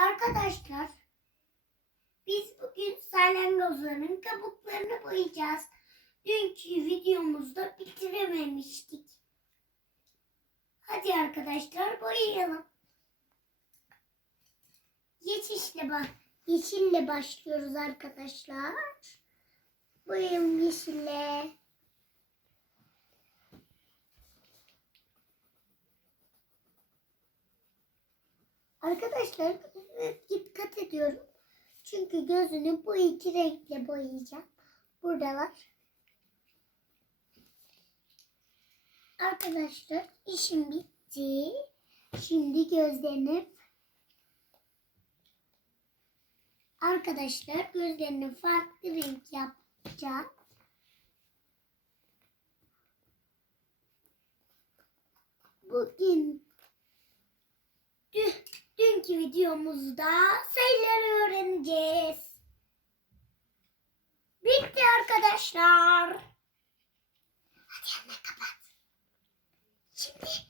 Arkadaşlar biz bugün salyangozların kabuklarını boyayacağız. Dünkü videomuzda bitirememiştik. Hadi arkadaşlar boyayalım. Yeşille, ba yeşille başlıyoruz arkadaşlar. Boyayalım yeşille. Arkadaşlar dikkat ediyorum. Çünkü gözünü bu iki renkle boyayacağım. Buradalar. Arkadaşlar işim bitti. Şimdi gözlerini Arkadaşlar gözlerini farklı renk yapacağım. Bugün bugünkü videomuzda sayıları öğreneceğiz. Bitti arkadaşlar. Hadi anne kapat. Şimdi